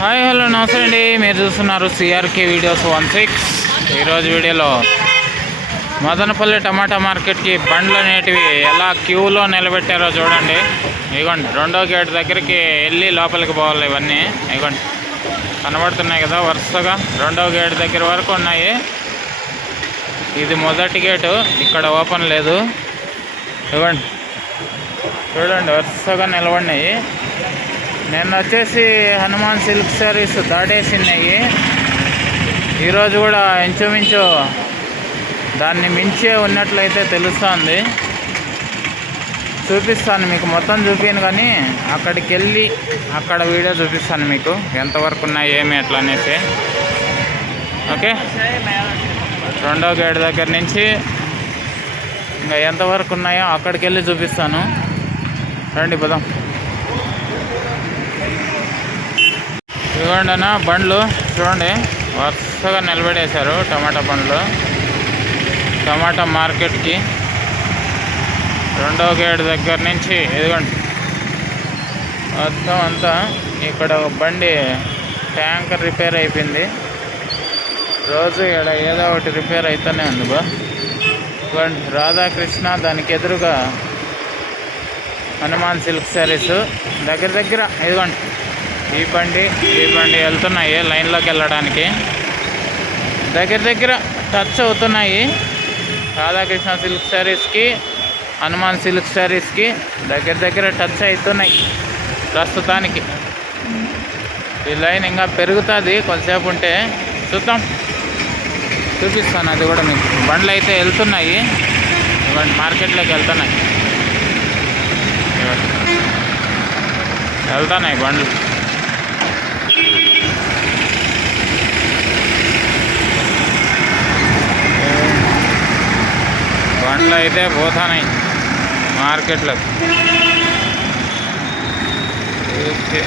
Hi hello నమస్తే అండి. మీరు చూస్తున్నారు సిఆర్కే వీడియోస్ వన్ సిక్స్ ఈరోజు వీడియోలో మదనపల్లి టమాటా మార్కెట్కి బండ్లు అనేటివి ఎలా క్యూలో నిలబెట్టారో చూడండి. ఇగోండి రెండో గేట్ దగ్గరికి వెళ్ళి లోపలికి పోవాలి ఇవన్నీ. ఇగోండి కనబడుతున్నాయి కదా వరుసగా. రెండో గేట్ దగ్గర వరకు ఉన్నాయి. ఇది మొదటి గేటు ఇక్కడ ఓపెన్ లేదు. ఇవ్వండి చూడండి వరుసగా నిలబడినాయి. నిన్న వచ్చేసి హనుమాన్ సిల్క్ సారీస్ దాటేసినాయి ఈరోజు కూడా ఇంచుమించు దాన్ని మించే ఉన్నట్లయితే తెలుస్తుంది. చూపిస్తాను మీకు. మొత్తం చూపాను కానీ అక్కడికి వెళ్ళి అక్కడ వీడియో చూపిస్తాను మీకు. ఎంతవరకు ఉన్నాయి ఏమి ఎట్లా అనేసి. ఓకే? రెండో గేట్ దగ్గర నుంచి ఇంకా ఎంతవరకు ఉన్నాయో అక్కడికి వెళ్ళి చూపిస్తాను. రండి పదం. ఇవ్వండి అన్న బండ్లు చూడండి. వరుసగా నిలబడేశారు టమాటా పండ్లు. టమాటా మార్కెట్కి. రెండో గేట్ దగ్గర నుంచి ఇదిగోండి. మొత్తం అంతా ఇక్కడ ఒక బండి ట్యాంకర్ రిపేర్ అయిపోయింది. రోజు ఇక్కడ ఏదో ఒకటి రిపేర్ అవుతూనే ఉంది బా. రాధాకృష్ణ దానికి ఎదురుగా హనుమాన్ సిల్క్ శారీస్ దగ్గర దగ్గర ఇదిగోండి. ఈ బండి ఈ బండి వెళ్తున్నాయి లైన్లోకి వెళ్ళడానికి. దగ్గర దగ్గర టచ్ అవుతున్నాయి. రాధాకృష్ణ సిల్క్ శారీస్కి హనుమాన్ సిల్క్ శారీస్కి దగ్గర దగ్గర టచ్ అవుతున్నాయి ప్రస్తుతానికి. ఈ లైన్ ఇంకా పెరుగుతుంది కొంతసేపు ఉంటే. చూద్దాం. చూపిస్తాను అది కూడా మీకు. బండ్లు అయితే వెళ్తున్నాయి. ఇవ్వండి మార్కెట్లోకి వెళ్తున్నాయి. ఇవ్వండి. వెళ్తున్నాయి బండ్లు. బండ్లు అయితే పోతున్నాయి మార్కెట్లోకి. ఓకే